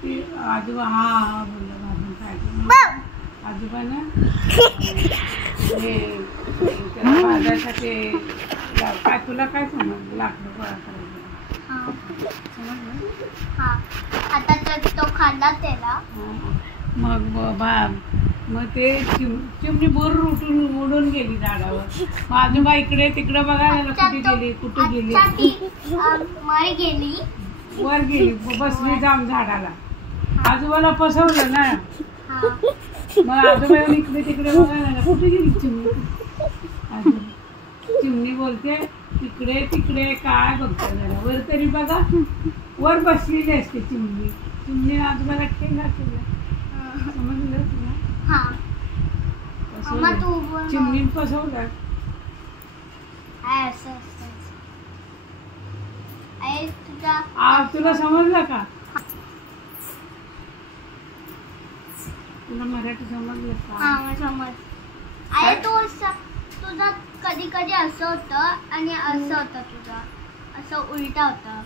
आजोबा हा बोललं अजून काय आजोबा ना हे त्याला बाजारसाठी काय तुला काय समजलं लाकडं गोळा करायचं समजलं आता तर तो खाल्ला त्याला मग ते चिमणी बोर उडून गेली झाडावर मग आजोबा इकडे तिकडे बघायला कुठे गेली गेली वर गेली बसली जाऊन झाडाला आजोबाला फसवलं ना मग आजोबा इकडे तिकडे बघायला कुठे गेली चिमणी चिमणी बोलते तिकडे तिकडे काय बघता जरा वर तरी बघा वर बसलेली असते चिमणी आजोबाला केला समजलं तुला चिमणी फसवलं तुला समजलं का तुला मराठी समजलं का समज तुझं कधी कधी असं होतं आणि असं होतं तुझं असं उलटा होतं